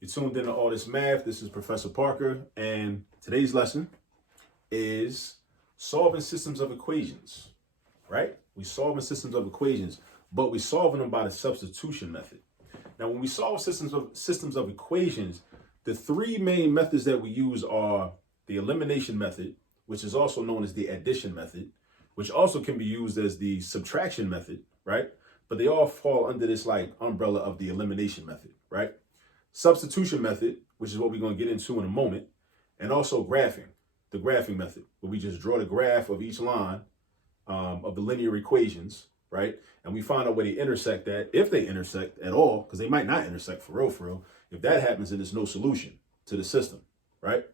You're tuned into All This Math. This is Professor Parker, and today's lesson is solving systems of equations, right? We solving systems of equations, but we're solving them by the substitution method. Now, when we solve systems of equations, the three main methods that we use are the elimination method, which is also known as the addition method, which also can be used as the subtraction method, right? But they all fall under this like umbrella of the elimination method, right? Substitution method, which is what we're going to get into in a moment, and also graphing, the graphing method, where we just draw the graph of each line of the linear equations, right? And we find out where they intersect at, if they intersect at all, because they might not intersect for real. If that happens, then there's no solution to the system, right?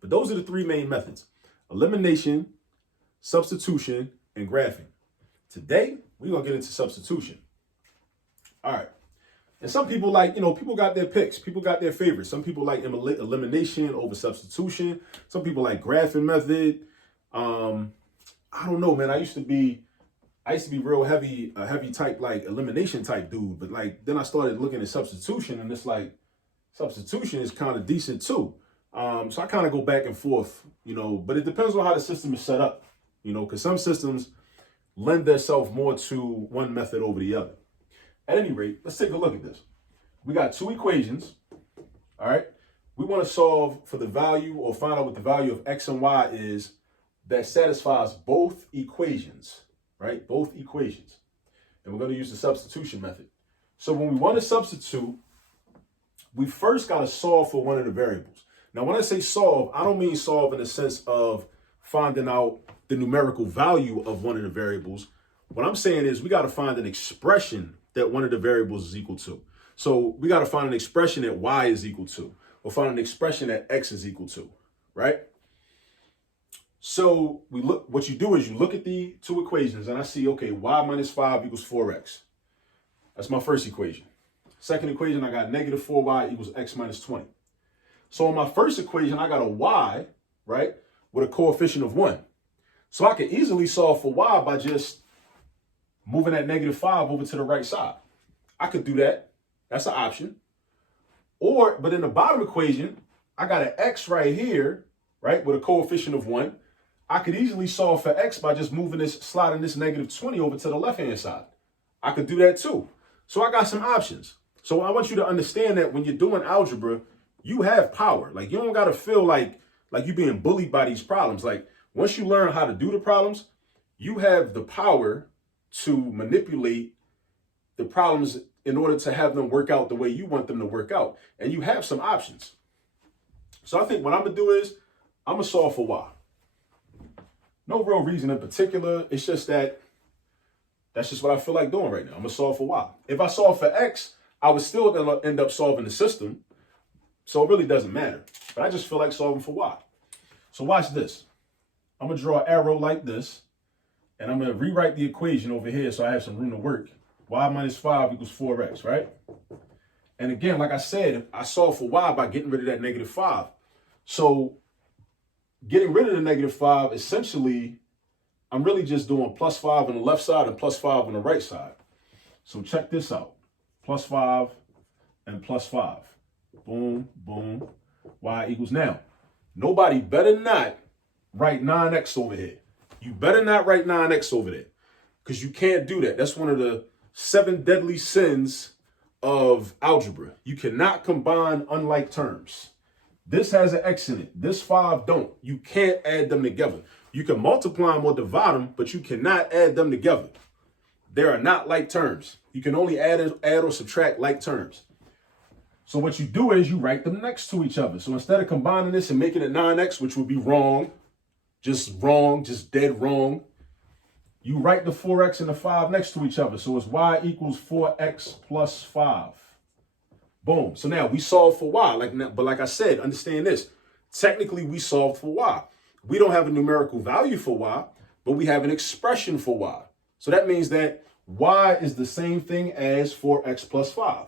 But those are the three main methods: elimination, substitution, and graphing. Today, we're going to get into substitution. All right. And some people people got their picks. People got their favorites. Some people like elimination over substitution. Some people like graphing method. I don't know, man. I used to be real heavy, a heavy type, like elimination type dude. But like, then I started looking at substitution, and it's like, substitution is kind of decent too. So I kind of go back and forth, but it depends on how the system is set up, because some systems lend themselves more to one method over the other. At any rate, let's take a look at this. We got two equations, all right? We want to solve for the value, or find out what the value of x and y is that satisfies both equations, right? Both equations. And we're going to use the substitution method. So when we want to substitute, we first got to solve for one of the variables. Now, when I say solve, I don't mean solve in the sense of finding out the numerical value of one of the variables. What I'm saying is we got to find an expression that one of the variables is equal to. So we got to find an expression that y is equal to, or find an expression that x is equal to, right? So what you do is you look at the two equations, and I see, okay, y minus 5 equals 4x. That's my first equation. Second equation, I got negative 4y equals x minus 20. So in my first equation, I got a y, right, with a coefficient of 1. So I can easily solve for y by just moving that negative 5 over to the right side. I could do that. That's an option. But in the bottom equation, I got an x right here, right, with a coefficient of 1. I could easily solve for x by just sliding this negative 20 over to the left-hand side. I could do that too. So I got some options. So I want you to understand that when you're doing algebra, you have power. Like, you don't got to feel like you're being bullied by these problems. Like, once you learn how to do the problems, you have the power to manipulate the problems in order to have them work out the way you want them to work out. And you have some options. So I think what I'm going to do is I'm going to solve for y. No real reason in particular. It's just that's just what I feel like doing right now. I'm going to solve for y. If I solve for x, I would still going to end up solving the system. So it really doesn't matter. But I just feel like solving for y. So watch this. I'm going to draw an arrow like this. And I'm going to rewrite the equation over here so I have some room to work. Y minus 5 equals 4x, right? And again, like I said, I solve for y by getting rid of that negative 5. So getting rid of the negative 5, essentially, I'm really just doing plus 5 on the left side and plus 5 on the right side. So check this out. Plus 5 and plus 5. Boom, boom. Y equals now. Nobody better not write 9x over here. You better not write 9x over there, because you can't do that. That's one of the 7 deadly sins of algebra. You cannot combine unlike terms. This has an x in it. This 5 don't. You can't add them together. You can multiply them or divide them, but you cannot add them together. They are not like terms. You can only add or subtract like terms. So what you do is you write them next to each other. So instead of combining this and making it 9x, which would be wrong, just dead wrong, you write the 4x and the 5 next to each other. So it's y equals 4x plus 5. Boom. So now we solve for y. But like I said, understand this. Technically, we solved for y. We don't have a numerical value for y, but we have an expression for y. So that means that y is the same thing as 4x plus 5.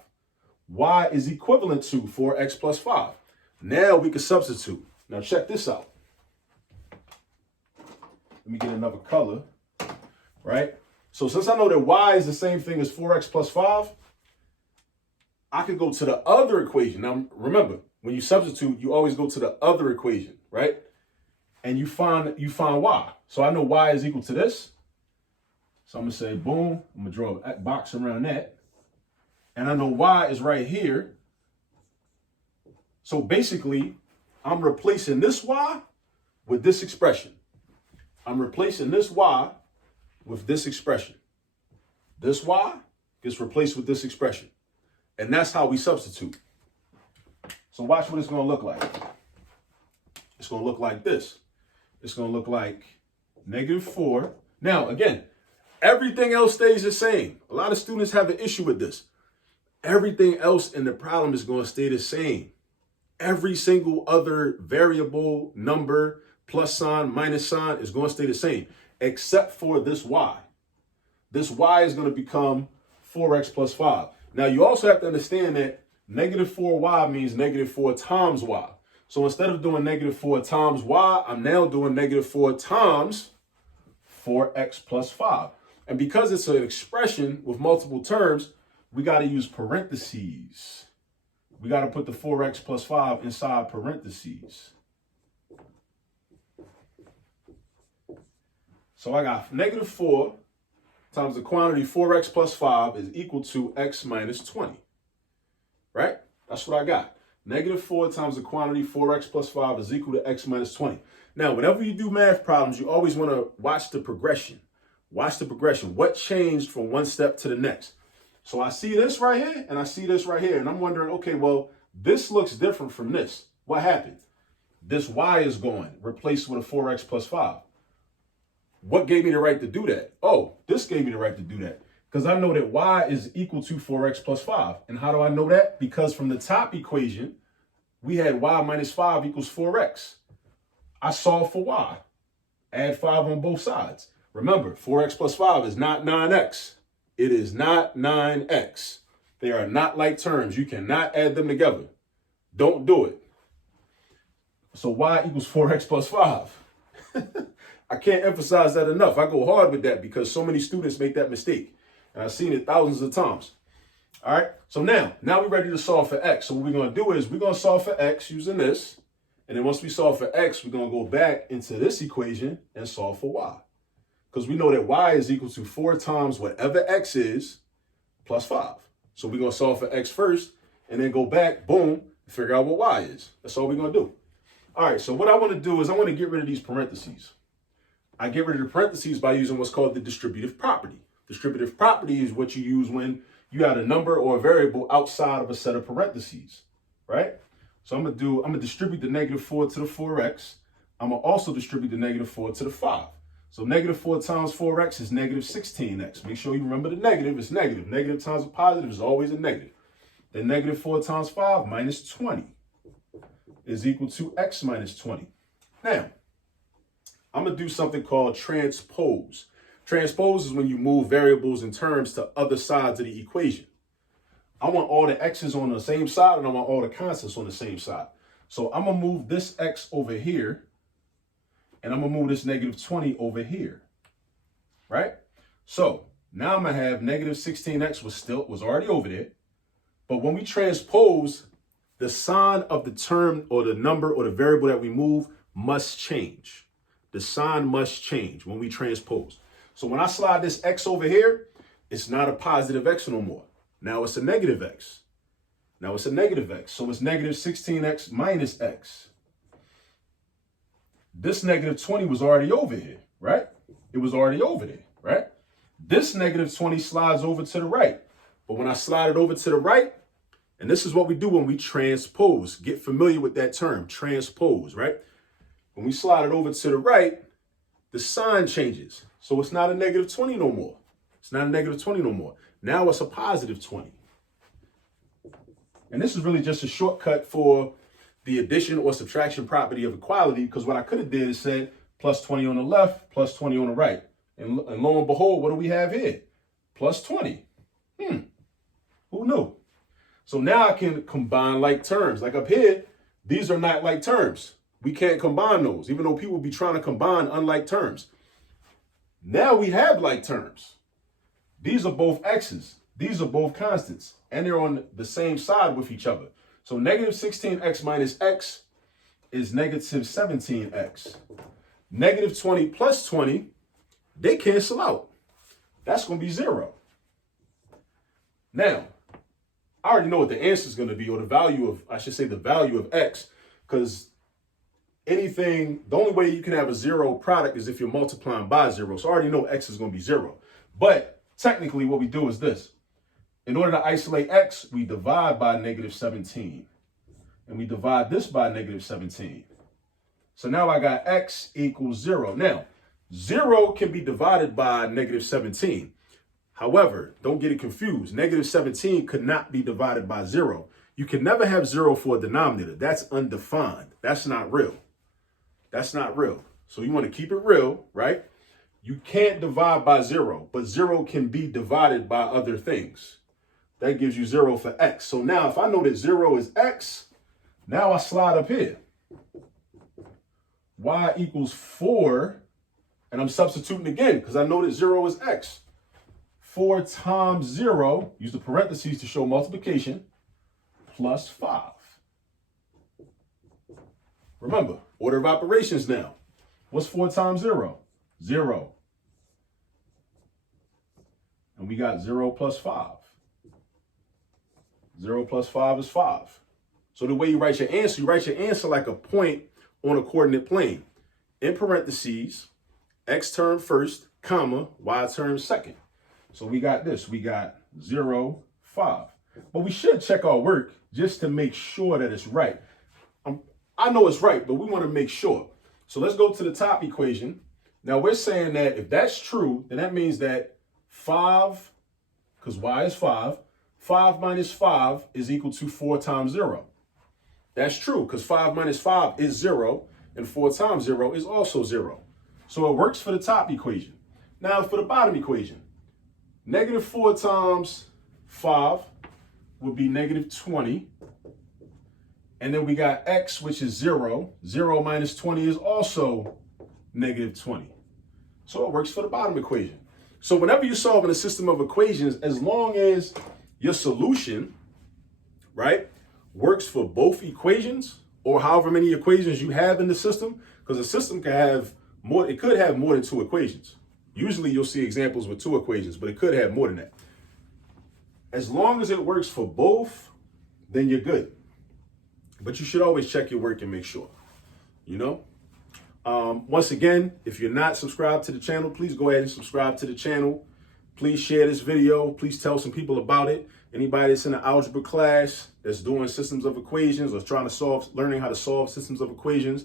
Y is equivalent to 4x plus 5. Now we can substitute. Now check this out. Let me get another color, right? So since I know that y is the same thing as 4x plus 5, I could go to the other equation. Now, remember, when you substitute, you always go to the other equation, right? And you find y. So I know y is equal to this. So I'm going to say, boom, I'm going to draw a box around that. And I know y is right here. So basically, I'm replacing this y with this expression. I'm replacing this y with this expression. This y gets replaced with this expression. And that's how we substitute. So watch what it's going to look like. It's going to look like this. It's going to look like -4. Now, again, everything else stays the same. A lot of students have an issue with this. Everything else in the problem is going to stay the same. Every single other variable, number, plus sign, minus sign is going to stay the same, except for this y. This y is going to become 4x plus 5. Now, you also have to understand that -4y means -4 times y. So instead of doing -4 times y, I'm now doing -4 times 4x plus 5. And because it's an expression with multiple terms, we got to use parentheses. We got to put the 4x plus 5 inside parentheses. So I got -4 times the quantity 4x plus 5 is equal to x minus 20. Right? That's what I got. -4 times the quantity 4x plus 5 is equal to x minus 20. Now, whenever you do math problems, you always want to watch the progression. Watch the progression. What changed from one step to the next? So I see this right here and I see this right here. And I'm wondering, okay, well, this looks different from this. What happened? This y is gone, replaced with a 4x plus 5. What gave me the right to do that? Oh, this gave me the right to do that. Because I know that y is equal to 4x plus 5. And how do I know that? Because from the top equation, we had y minus 5 equals 4x. I solved for y. Add 5 on both sides. Remember, 4x plus 5 is not 9x. It is not 9x. They are not like terms. You cannot add them together. Don't do it. So y equals 4x plus 5. I can't emphasize that enough. I go hard with that because so many students make that mistake. And I've seen it thousands of times. All right. So now we're ready to solve for x. So what we're going to do is we're going to solve for x using this. And then once we solve for x, we're going to go back into this equation and solve for y. Because we know that y is equal to 4 times whatever x is plus 5. So we're going to solve for x first and then go back, boom, and figure out what y is. That's all we're going to do. All right. So what I want to do is I want to get rid of these parentheses. I get rid of the parentheses by using what's called the distributive property. Distributive property is what you use when you got a number or a variable outside of a set of parentheses, right? So I'm gonna distribute the -4 to the 4x. I'm gonna also distribute the -4 to the 5. So -4 times 4x is -16x. Make sure you remember the negative is negative. Negative times a positive is always a negative. Then -4 times 5 minus 20 is equal to x minus 20. Now, I'm going to do something called transpose. Transpose is when you move variables and terms to other sides of the equation. I want all the x's on the same side and I want all the constants on the same side. So I'm going to move this x over here and I'm going to move this -20 over here. Right? So now I'm going to have -16x was already over there. But when we transpose, the sign of the term or the number or the variable that we move must change. The sign must change when we transpose. So when I slide this x over here, it's not a positive x no more. Now it's a negative x. Now it's a negative x. So it's -16x minus x. This -20 was already over here, right? It was already over there, right? This -20 slides over to the right. But when I slide it over to the right, and this is what we do when we transpose. Get familiar with that term, transpose, right? When we slide it over to the right, the sign changes. So it's not a -20 no more. It's not a -20 no more. Now it's a +20. And this is really just a shortcut for the addition or subtraction property of equality, because what I could have did is said +20 on the left, +20 on the right. And lo and behold, what do we have here? +20. Who knew? So now I can combine like terms. Like up here, these are not like terms. We can't combine those, even though people be trying to combine unlike terms. Now we have like terms. These are both x's. these are both constants, and they're on the same side with each other. So negative 16x minus x is negative 17x. Negative 20 plus 20, they cancel out. That's going to be 0. Now, I already know what the answer is going to be, or the value of, I should say the value of x, because anything, the only way you can have a 0 product is if you're multiplying by 0. So I already know x is going to be 0. But technically what we do is this. In order to isolate x, we divide by negative 17. And we divide this by negative 17. So now I got x equals 0. Now, 0 can be divided by negative 17. However, don't get it confused. Negative 17 could not be divided by 0. You can never have 0 for a denominator. That's undefined. That's not real. That's not real. So you want to keep it real, right? You can't divide by 0, but 0 can be divided by other things. That gives you 0 for x. So now if I know that 0 is x, now I slide up here. Y equals 4, and I'm substituting again because I know that 0 is x. 4 times 0, use the parentheses to show multiplication, plus 5. Remember, order of operations now. What's 4 times 0? 0. And we got 0 plus 5. 0 plus 5 is 5. So the way you write your answer like a point on a coordinate plane. In parentheses, x term first, comma, y term second. So we got this. We got 0, 5. But we should check our work just to make sure that it's right. I know it's right, but we want to make sure. So let's go to the top equation. Now we're saying that if that's true, then that means that 5, because y is 5, 5 minus 5 is equal to 4 times 0. That's true, because 5 minus 5 is 0, and 4 times 0 is also 0. So it works for the top equation. Now for the bottom equation, negative 4 times 5 would be negative 20. And then we got x, which is 0. 0 minus 20 is also negative 20. So it works for the bottom equation. So whenever you're solving a system of equations, as long as your solution, right, works for both equations or however many equations you have in the system, because a system can have more, it could have more than 2 equations. Usually you'll see examples with 2 equations, but it could have more than that. As long as it works for both, then you're good. But you should always check your work and make sure, you know? Once again, if you're not subscribed to the channel, please go ahead and subscribe to the channel. Please share this video. Please tell some people about it. Anybody that's in an algebra class that's doing systems of equations or trying to learning how to solve systems of equations.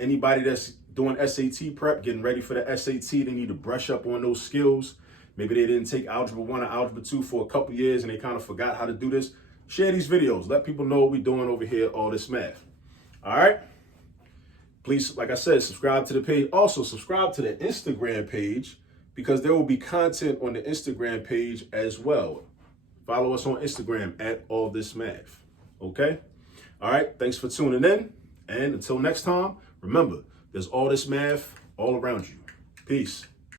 Anybody that's doing SAT prep, getting ready for the SAT, they need to brush up on those skills. Maybe they didn't take Algebra 1 or Algebra 2 for a couple years and they kind of forgot how to do this. Share these videos. Let people know what we're doing over here, all this math. All right? Please, like I said, subscribe to the page. Also, subscribe to the Instagram page because there will be content on the Instagram page as well. Follow us on Instagram at All This Math. Okay? All right. Thanks for tuning in. And until next time, remember, there's all this math all around you. Peace.